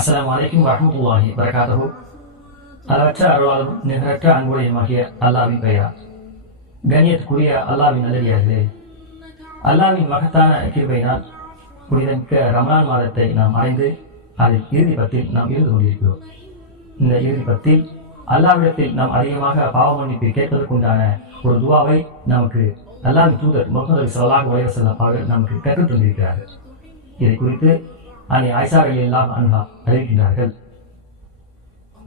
அஸ்ஸலாமு அலைக்கும் வரஹ்மத்துல்லாஹி வபரகாத்துஹு. அளவற்ற அருளாளரும் நிகரற்ற அன்புடையமாகிய அல்லாஹ்வின் பெயரால். கண்ணியத்துக்குரிய அல்லாஹ்வின் நல்லடியார்களே, அல்லாஹ்வின் மகத்தான கிருபையினால் புனிதமிக்க ரமலான் மாதத்தை நாம் அடைந்து அதில் இறுதி பத்தில் நாம் இருந்து கொண்டிருக்கிறோம். இந்த இறுதி பத்தில் அல்லாஹ்விடத்தில் நாம் அதிகமாக பாவ மன்னிப்பு கேட்பதற்குண்டான ஒரு துவாவை நமக்கு அல்லாஹ்வின் தூதர் முஹம்மது ஸல்லல்லாஹு அலைஹி வஸல்லம் அவர்கள் நமக்கு கற்றுத் தந்திருக்கிறார்கள். இதை குறித்து அன்னை ஆயிஷா ரலியல்லாஹு அன்ஹா அறிவிக்கின்றார்கள்,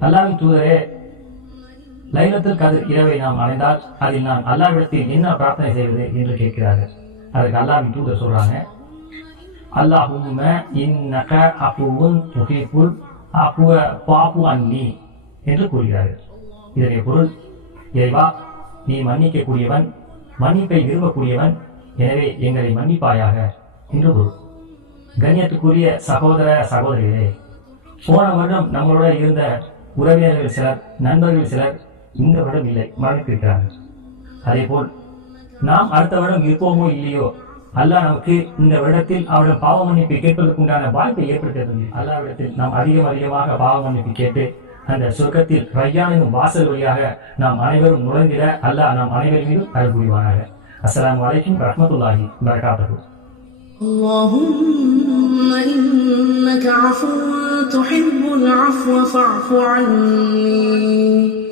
அல்லாஹ்வின் தூதரே, லைலத்துல் கத்ர் இரவை நாம் அடைந்தால் அதில் நான் அல்லாஹ்விடத்தில் என்ன பிரார்த்தனை செய்வது என்று கேட்கிறார்கள். அதற்கு அல்லாஹ்வின் தூதர் சொல்றாங்க, அல்லாஹும்ம இன்னக அஃபுவுன் துஹிப்புல் அஃப்வ ஃபஅஃபு அன்னி என்று கூறுகிறார்கள். இதனுடைய பொருள், இறைவா, நீ மன்னிக்கக்கூடியவன், மன்னிப்பை விரும்பக்கூடியவன், எனவே எங்களை மன்னிப்பாயாக என்று பொருள். கண்ணியத்துக்குரிய சகோதர சகோதரிகளே, போன வருடம் நம்மளோட இருந்த உறவினர்கள் சிலர், நண்பர்கள் சிலர் இந்த வருடம் இல்லை, மரணித்திருக்கிறார்கள். அதே போல் நாம் அடுத்த வருடம் இருப்போமோ இல்லையோ, அல்லாஹ் நமக்கு இந்த வருடத்தில் அவருடைய பாவ மன்னிப்பை கேட்பதற்குண்டான வாய்ப்பை ஏற்படுத்துகிறது. அல்லாஹ்விடத்தில் நாம் அதிகமாக பாவ மன்னிப்பு கேட்டு அந்த சொர்க்கத்தில் ரய்யான் எனும் வாசல் வழியாக நாம் அனைவரும் நுழைந்திட அல்லாஹ் நாம் அனைவரும் மீதும் அருள் புரிவானாக. அஸ்ஸலாமு அலைக்கும் வரஹ்மத்துல்லாஹி வபரகாத்துஹு. اللهم إنك عفو تحب العفو فاعف عني.